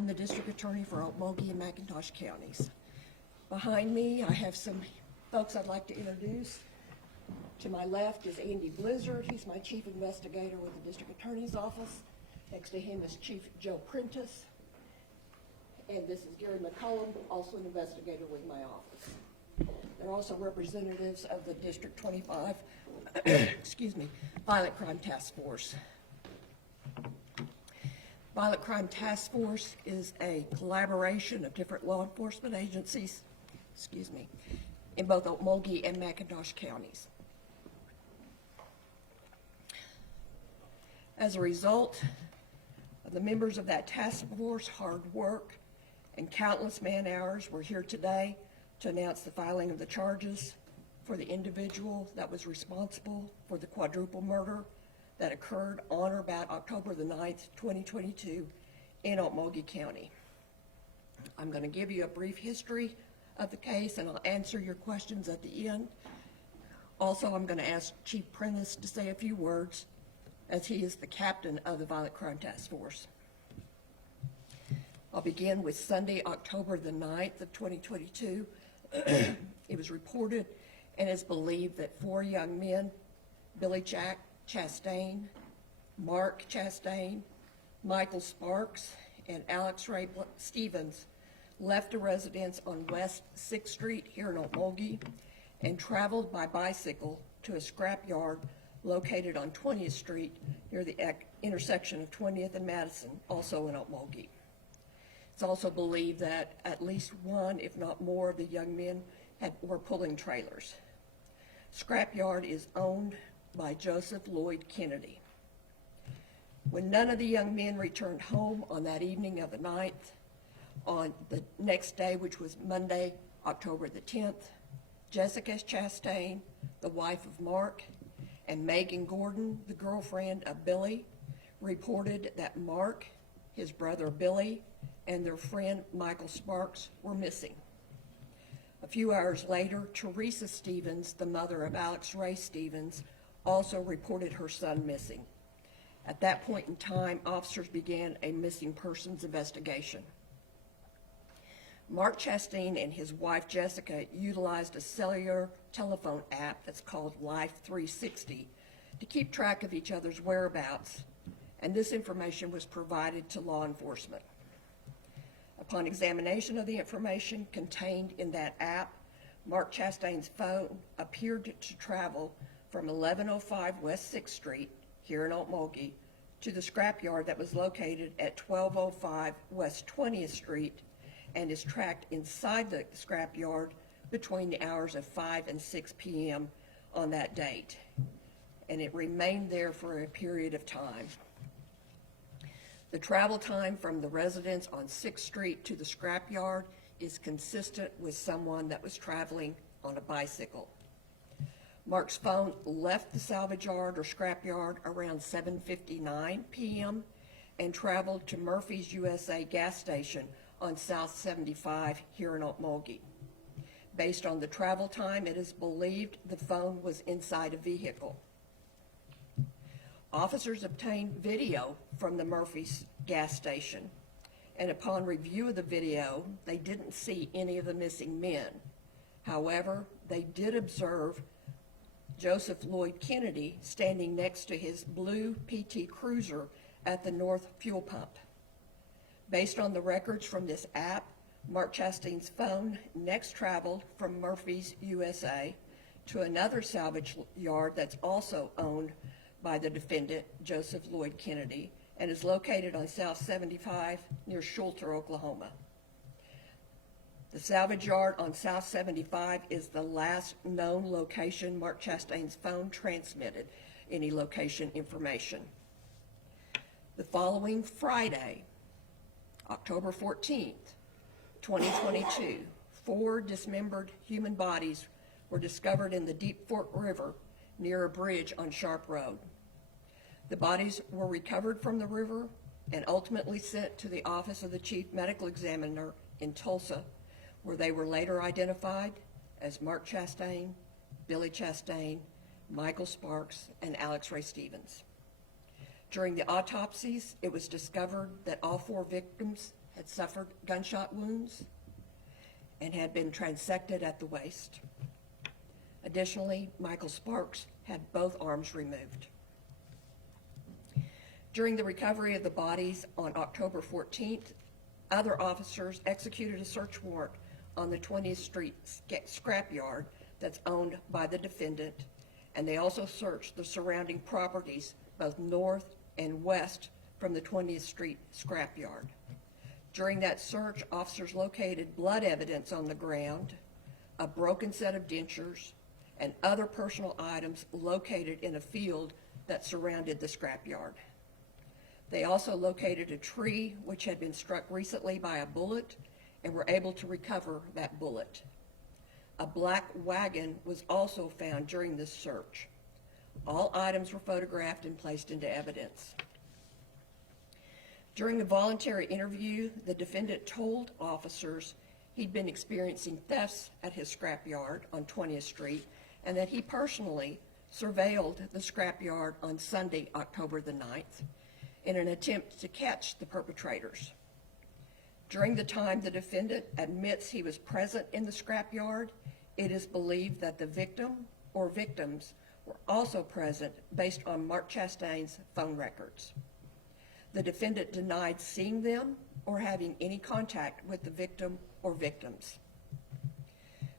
I'm the district attorney for Okmulgee and McIntosh counties. Behind me, I have some folks I'd like to introduce. To my left is Andy Blizzard. He's my chief investigator with the district attorney's office. Next to him is Chief Joe Prentice. And this is Gary McCollum, also an investigator with my office. They're also representatives of the District 25, excuse me, Violent Crime Task Force. Violent Crime Task Force is a collaboration of different law enforcement agencies, excuse me, in both Okmulgee and McIntosh counties. As a result of the members of that task force, hard work, and countless man hours, we're here today to announce the filing of the charges for the individual that was responsible for the quadruple murder that occurred on or about October the 9th, 2022 in Okmulgee County. I'm going to give you a brief history of the case and I'll answer your questions at the end. Also, I'm going to ask Chief Prentice to say a few words as he is the captain of the Violent Crime Task Force. I'll begin with Sunday, October the 9th of 2022. It was reported and is believed that 4 young men, Billy Chastain, Mark Chastain, Michael Sparks, and Alex Ray Stevens left a residence on West 6th Street here in Okmulgee and traveled by bicycle to a scrapyard located on 20th Street near the intersection of 20th and Madison, also in Okmulgee. It's also believed that at least one, if not more, of the young men were pulling trailers. Scrapyard is owned by Joseph Lloyd Kennedy. When none of the young men returned home on that evening of the 9th, on the next day, which was Monday, October the 10th, Jessica Chastain, the wife of Mark, and Megan Gordon, the girlfriend of Billy, reported that Mark, his brother Billy, and their friend Michael Sparks were missing. A few hours later, Teresa Stevens, the mother of Alex Ray Stevens, also reported her son missing. At that point in time, officers began a missing persons investigation. Mark Chastain and his wife Jessica utilized a cellular telephone app that's called Life 360 to keep track of each other's whereabouts, and this information was provided to law enforcement. Upon examination of the information contained in that app, Mark Chastain's phone appeared to travel from 1105 West 6th Street here in Okmulgee to the scrapyard that was located at 1205 West 20th Street and is tracked inside the scrapyard between the hours of 5 and 6 p.m. on that date. And it remained there for a period of time. The travel time from the residence on 6th Street to the scrapyard is consistent with someone that was traveling on a bicycle. Mark's phone left the salvage yard or scrapyard around 7:59 p.m. and traveled to Murphy's USA gas station on South 75 here in Okmulgee. Based on the travel time, it is believed the phone was inside a vehicle. Officers obtained video from the Murphy's gas station, and upon review of the video, they didn't see any of the missing men. However, they did observe Joseph Lloyd Kennedy standing next to his blue PT Cruiser at the North Fuel Pump. Based on the records from this app, Mark Chastain's phone next traveled from Murphy's USA to another salvage yard that's also owned by the defendant, Joseph Lloyd Kennedy, and is located on South 75 near Schulter, Oklahoma. The salvage yard on South 75 is the last known location Mark Chastain's phone transmitted any location information. The following Friday, October 14th, 2022, 4 dismembered human bodies were discovered in the Deep Fork River near a bridge on Sharp Road. The bodies were recovered from the river and ultimately sent to the office of the Chief Medical Examiner in Tulsa, where they were later identified as Mark Chastain, Billy Chastain, Michael Sparks, and Alex Ray Stevens. During the autopsies, it was discovered that all 4 victims had suffered gunshot wounds and had been transected at the waist. Additionally, Michael Sparks had both arms removed. During the recovery of the bodies on October 14th, other officers executed a search warrant on the 20th Street scrapyard that's owned by the defendant, and they also searched the surrounding properties both north and west from the 20th Street scrapyard. During that search, officers located blood evidence on the ground, a broken set of dentures, and other personal items located in a field that surrounded the scrapyard. They also located a tree which had been struck recently by a bullet and were able to recover that bullet. A black wagon was also found during this search. All items were photographed and placed into evidence. During a voluntary interview, the defendant told officers he'd been experiencing thefts at his scrapyard on 20th Street and that he personally surveilled the scrapyard on Sunday, October the 9th, in an attempt to catch the perpetrators. During the time the defendant admits he was present in the scrapyard, it is believed that the victim or victims were also present based on Mark Chastain's phone records. The defendant denied seeing them or having any contact with the victim or victims.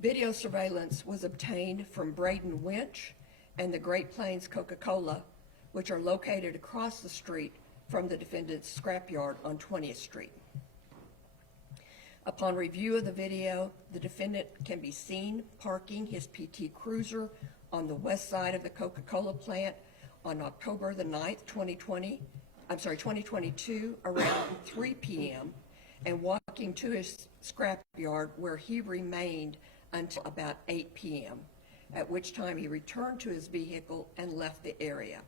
Video surveillance was obtained from Braden Winch and the Great Plains Coca-Cola, which are located across the street from the defendant's scrapyard on 20th Street. Upon review of the video, the defendant can be seen parking his PT Cruiser on the west side of the Coca-Cola plant on October the 9th, 2022, around 3 p.m., and walking to his scrapyard where he remained until about 8 p.m., at which time he returned to his vehicle and left the area.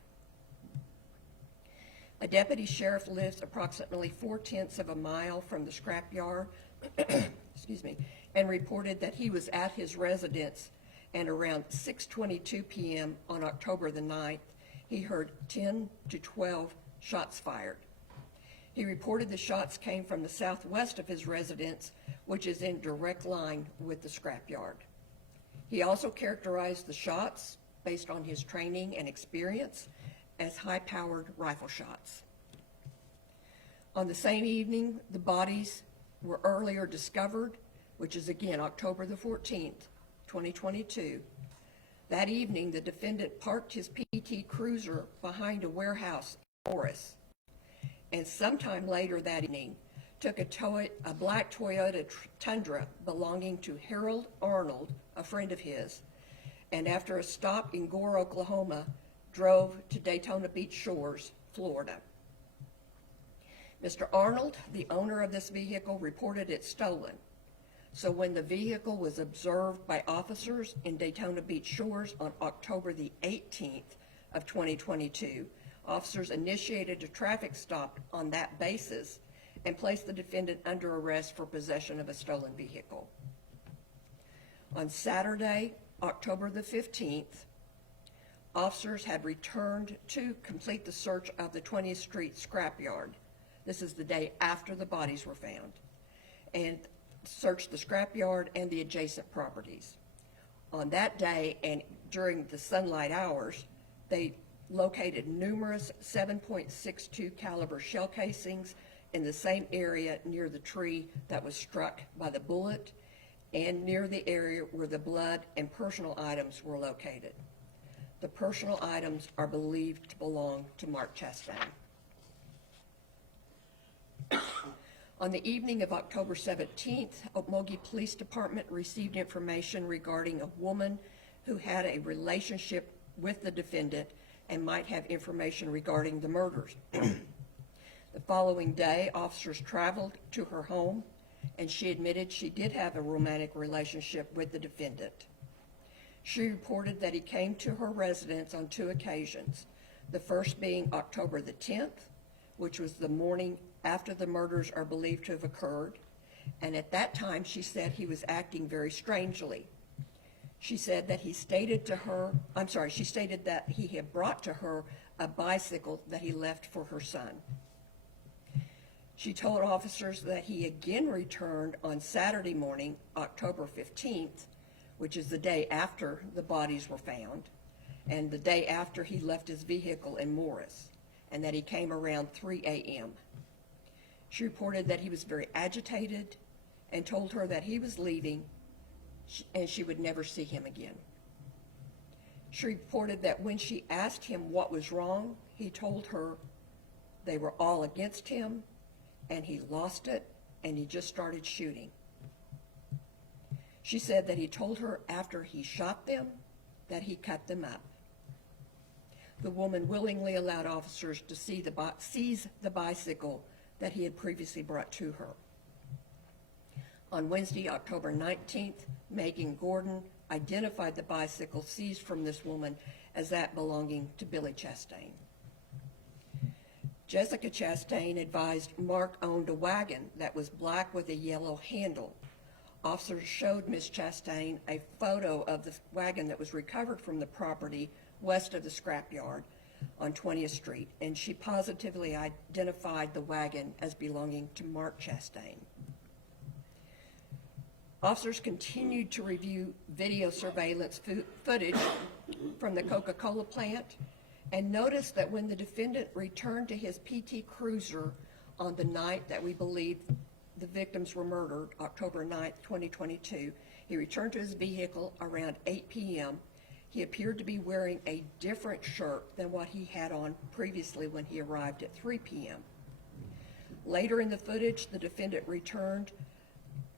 A deputy sheriff lives approximately 4/10 of a mile from the scrapyard, and reported that he was at his residence, and around 6:22 p.m. on October the 9th, he heard 10 to 12 shots fired. He reported the shots came from the southwest of his residence, which is in direct line with the scrapyard. He also characterized the shots, based on his training and experience, as high-powered rifle shots. On the same evening, the bodies were earlier discovered, which is again October the 14th, 2022. That evening, the defendant parked his PT Cruiser behind a warehouse in Morris, and sometime later that evening, took a black Toyota Tundra belonging to Harold Arnold, a friend of his, and after a stop in Gore, Oklahoma, drove to Daytona Beach Shores, Florida. Mr. Arnold, the owner of this vehicle, reported it stolen. So when the vehicle was observed by officers in Daytona Beach Shores on October the 18th of 2022, officers initiated a traffic stop on that basis and placed the defendant under arrest for possession of a stolen vehicle. On Saturday, October the 15th, officers had returned to complete the search of the 20th Street scrapyard. This is the day after the bodies were found, and searched the scrapyard and the adjacent properties. On that day and during the sunlight hours, they located numerous 7.62 caliber shell casings in the same area near the tree that was struck by the bullet and near the area where the blood and personal items were located. The personal items are believed to belong to Mark Chastain. On the evening of October 17th, Okmulgee Police Department received information regarding a woman who had a relationship with the defendant and might have information regarding the murders. The following day, officers traveled to her home, and she admitted she did have a romantic relationship with the defendant. She reported that he came to her residence on 2 occasions, the first being October the 10th, which was the morning after the murders are believed to have occurred, and at that time she said he was acting very strangely. She said that he stated that he had brought to her a bicycle that he left for her son. She told officers that he again returned on Saturday morning, October 15th, which is the day after the bodies were found, and the day after he left his vehicle in Morris, and that he came around 3 a.m. She reported that he was very agitated and told her that he was leaving and she would never see him again. She reported that when she asked him what was wrong, he told her they were all against him and he lost it and he just started shooting. She said that he told her after he shot them that he cut them up. The woman willingly allowed officers to seize the bicycle that he had previously brought to her. On Wednesday, October 19th, Megan Gordon identified the bicycle seized from this woman as that belonging to Billy Chastain. Jessica Chastain advised Mark owned a wagon that was black with a yellow handle. Officers showed Ms. Chastain a photo of the wagon that was recovered from the property west of the scrapyard on 20th Street, and she positively identified the wagon as belonging to Mark Chastain. Officers continued to review video surveillance footage from the Coca-Cola plant and noticed that when the defendant returned to his PT Cruiser on the night that we believe the victims were murdered, October 9th, 2022, he returned to his vehicle around 8 p.m. He appeared to be wearing a different shirt than what he had on previously when he arrived at 3 p.m. Later in the footage, the defendant returned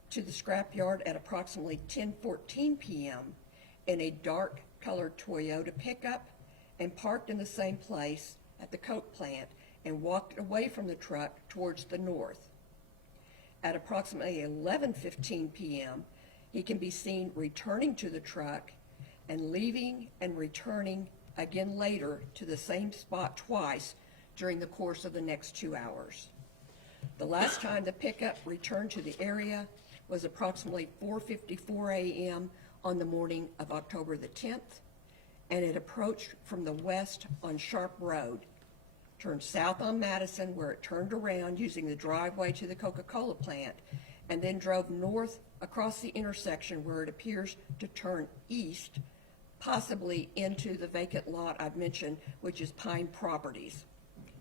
to the scrapyard at approximately 10:14 p.m. in a dark-colored Toyota pickup and parked in the same place at the Coke plant and walked away from the truck towards the north. At approximately 11:15 p.m., he can be seen returning to the truck and leaving and returning again later to the same spot twice during the course of the next 2 hours. The last time the pickup returned to the area was approximately 4:54 a.m. on the morning of October the 10th, and it approached from the west on Sharp Road, turned south on Madison where it turned around using the driveway to the Coca-Cola plant, and then drove north across the intersection where it appears to turn east, possibly into the vacant lot I've mentioned, which is Pine Properties,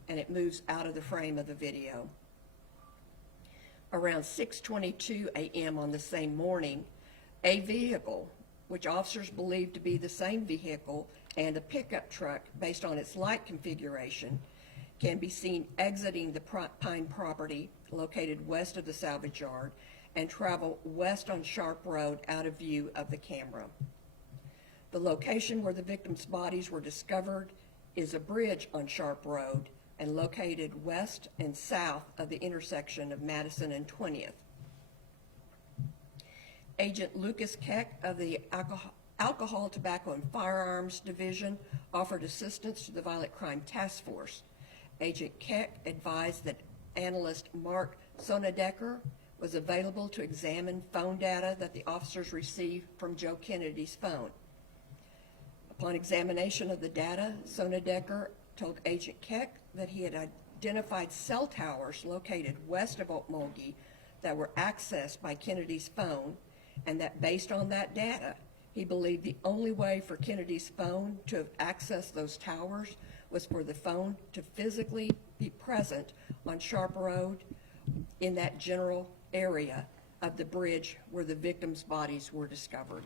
and it moves out of the frame of the video. Around 6:22 a.m. on the same morning, a vehicle, which officers believed to be the same vehicle and a pickup truck based on its light configuration, can be seen exiting the Pine property located west of the salvage yard and travel west on Sharp Road out of view of the camera. The location where the victims' bodies were discovered is a bridge on Sharp Road and located west and south of the intersection of Madison and 20th. Agent Lucas Keck of the Alcohol, Tobacco, and Firearms Division offered assistance to the Violent Crime Task Force. Agent Keck advised that analyst Mark Sonadecker was available to examine phone data that the officers received from Joe Kennedy's phone. Upon examination of the data, Sonadecker told Agent Keck that he had identified cell towers located west of Okmulgee that were accessed by Kennedy's phone, and that based on that data, he believed the only way for Kennedy's phone to have accessed those towers was for the phone to physically be present on Sharp Road in that general area of the bridge where the victims' bodies were discovered.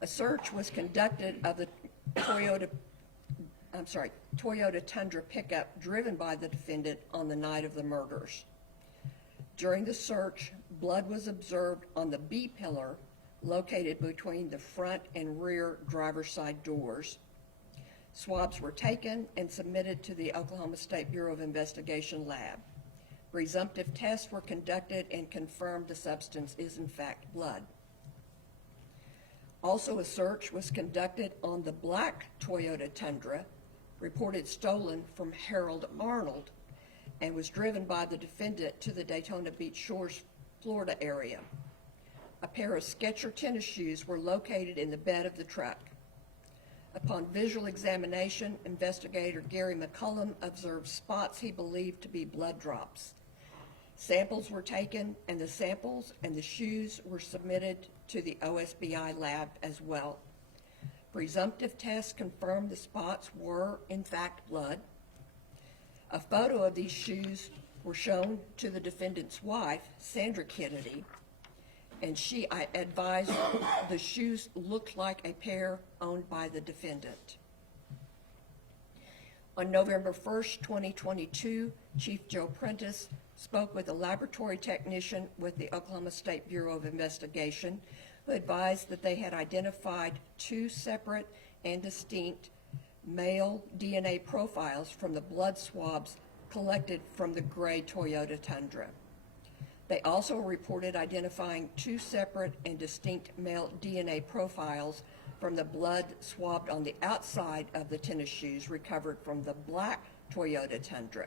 A search was conducted of the Toyota Tundra pickup driven by the defendant on the night of the murders. During the search, blood was observed on the B-pillar located between the front and rear driver's side doors. Swabs were taken and submitted to the Oklahoma State Bureau of Investigation lab. Presumptive tests were conducted and confirmed the substance is in fact blood. Also, a search was conducted on the black Toyota Tundra, reported stolen from Harold Arnold, and was driven by the defendant to the Daytona Beach Shores, Florida area. A pair of Skechers tennis shoes were located in the bed of the truck. Upon visual examination, investigator Gary McCullum observed spots he believed to be blood drops. Samples were taken, and the samples and the shoes were submitted to the OSBI lab as well. Presumptive tests confirmed the spots were, in fact, blood. A photo of these shoes were shown to the defendant's wife, Sandra Kennedy, and she advised the shoes looked like a pair owned by the defendant. On November 1st, 2022, Chief Joe Prentice spoke with a laboratory technician with the Oklahoma State Bureau of Investigation, who advised that they had identified two separate and distinct male DNA profiles from the blood swabs collected from the gray Toyota Tundra. They also reported identifying two separate and distinct male DNA profiles from the blood swabbed on the outside of the tennis shoes recovered from the black Toyota Tundra.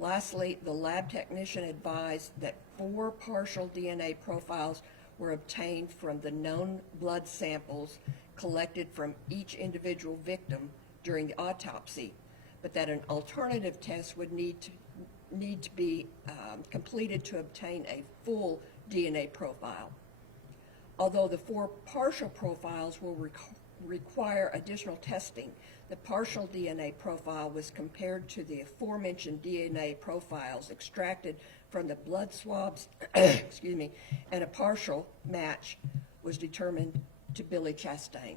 Lastly, the lab technician advised that 4 partial DNA profiles were obtained from the known blood samples collected from each individual victim during the autopsy, but that an alternative test would need to be completed to obtain a full DNA profile. Although the 4 partial profiles will require additional testing, the partial DNA profile was compared to the aforementioned DNA profiles extracted from the blood swabs, excuse me, and a partial match was determined to Billy Chastain.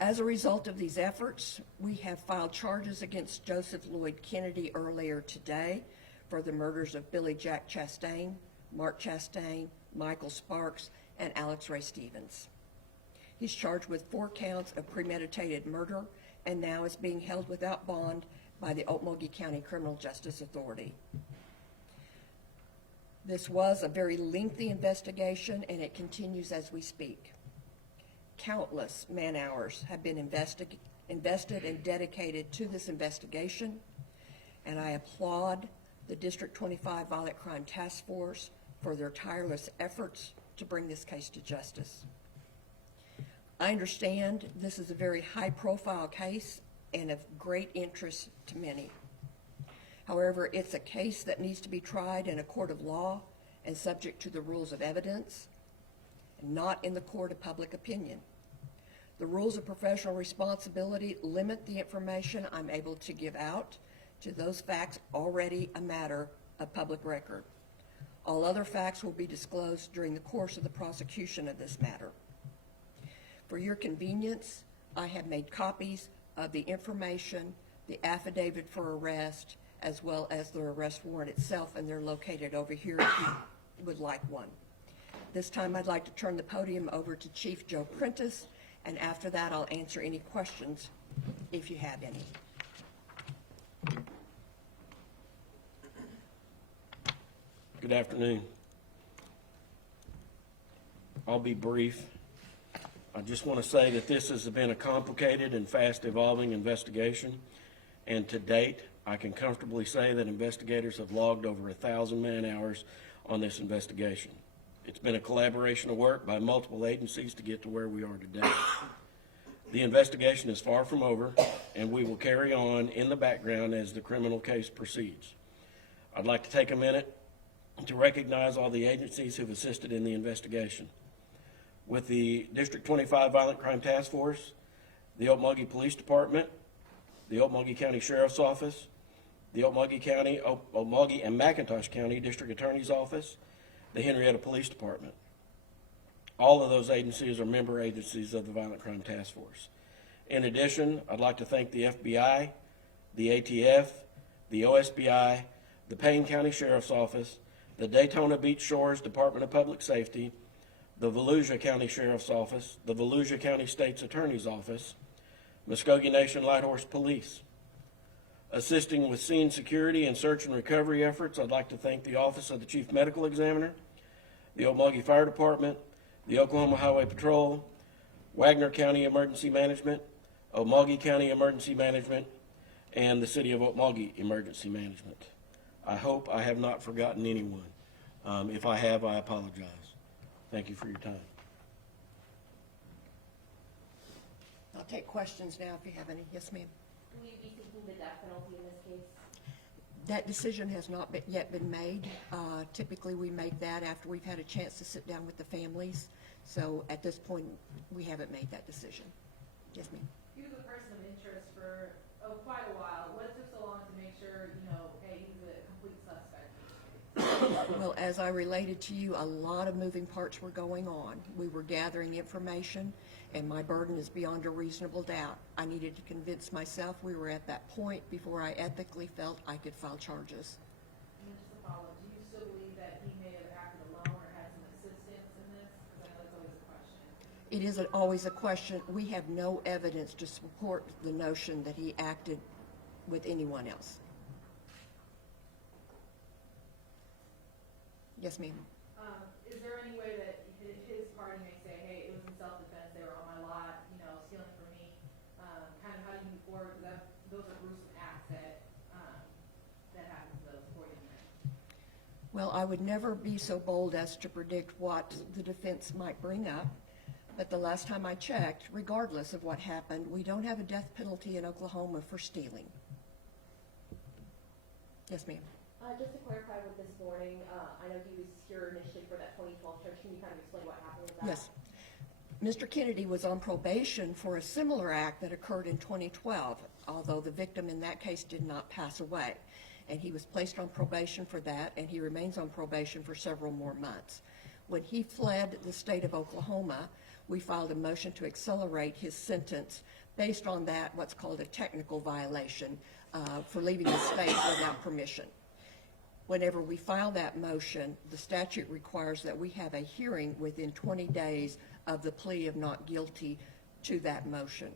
As a result of these efforts, we have filed charges against Joseph Lloyd Kennedy earlier today for the murders of Billy Jack Chastain, Mark Chastain, Michael Sparks, and Alex Ray Stevens. He's charged with 4 counts of premeditated murder and now is being held without bond by the Okmulgee County Criminal Justice Authority. This was a very lengthy investigation, and it continues as we speak. Countless man-hours have been invested and dedicated to this investigation, and I applaud the District 25 Violent Crime Task Force for their tireless efforts to bring this case to justice. I understand this is a very high-profile case and of great interest to many. However, it's a case that needs to be tried in a court of law and subject to the rules of evidence, and not in the court of public opinion. The rules of professional responsibility limit the information I'm able to give out to those facts already a matter of public record. All other facts will be disclosed during the course of the prosecution of this matter. For your convenience, I have made copies of the information, the affidavit for arrest, as well as the arrest warrant itself, and they're located over here if you would like one. This time I'd like to turn the podium over to Chief Joe Prentice, and after that I'll answer any questions if you have any. Good afternoon. I'll be brief. I just want to say that this has been a complicated and fast-evolving investigation, and to date, I can comfortably say that investigators have logged over 1,000 man-hours on this investigation. It's been a collaboration of work by multiple agencies to get to where we are today. The investigation is far from over, and we will carry on in the background as the criminal case proceeds. I'd like to take a minute to recognize all the agencies who've assisted in the investigation. With the District 25 Violent Crime Task Force, the Okmulgee Police Department, the Okmulgee County Sheriff's Office, the Okmulgee and McIntosh County District Attorney's Office, the Henrietta Police Department. All of those agencies are member agencies of the Violent Crime Task Force. In addition, I'd like to thank the FBI, the ATF, the OSBI, the Payne County Sheriff's Office, the Daytona Beach Shores Department of Public Safety, the Volusia County Sheriff's Office, the Volusia County State's Attorney's Office, Muskogee Nation Light Horse Police. Assisting with scene security and search and recovery efforts, I'd like to thank the Office of the Chief Medical Examiner, the Okmulgee Fire Department, the Oklahoma Highway Patrol, Wagner County Emergency Management, Okmulgee County Emergency Management, and the City of Okmulgee Emergency Management. I hope I have not forgotten anyone. If I have, I apologize. Thank you for your time. I'll take questions now if you have any. Yes, ma'am. Will you be seeking the death penalty in this case? That decision has not yet been made. Typically, we make that after we've had a chance to sit down with the families. So at this point, we haven't made that decision. Yes, ma'am. He was a person of interest for quite a while. What took so long to make sure, hey, he's a complete suspect? Well, as I related to you, a lot of moving parts were going on. We were gathering information, and my burden is beyond a reasonable doubt. I needed to convince myself we were at that point before I ethically felt I could file charges. And then just to follow, do you still believe that he may have acted alone or had some assistance in this? Because I know that's always a question. It isn't always a question. We have no evidence to support the notion that he acted with anyone else. Yes, ma'am. Is there any way that his party may say, hey, it was in self-defense, they were on my lot, stealing from me? Kind of how do you move forward? Because those are gruesome acts that happen to those poor young men. Well, I would never be so bold as to predict what the defense might bring up, but the last time I checked, regardless of what happened, we don't have a death penalty in Oklahoma for stealing. Yes, ma'am. Just to clarify with this morning, I know he was here initially for that 2012 charge. Can you kind of explain what happened with that? Yes. Mr. Kennedy was on probation for a similar act that occurred in 2012, although the victim in that case did not pass away. And he was placed on probation for that, and he remains on probation for several more months. When he fled the state of Oklahoma, we filed a motion to accelerate his sentence based on that, what's called a technical violation for leaving the state without permission. Whenever we file that motion, the statute requires that we have a hearing within 20 days of the plea of not guilty to that motion.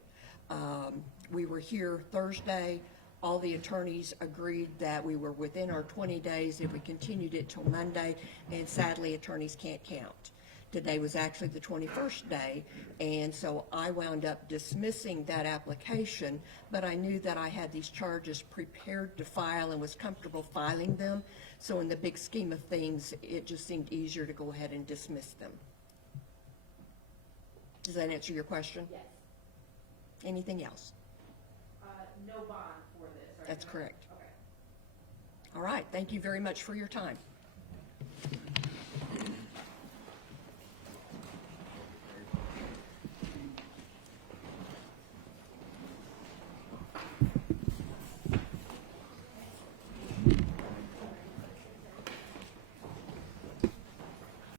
We were here Thursday. All the attorneys agreed that we were within our 20 days if we continued it till Monday, and sadly, attorneys can't count. Today was actually the 21st day, and so I wound up dismissing that application, but I knew that I had these charges prepared to file and was comfortable filing them. So in the big scheme of things, it just seemed easier to go ahead and dismiss them. Does that answer your question? Yes. Anything else? No bond for this, right? That's correct. Okay. All right, thank you very much for your time.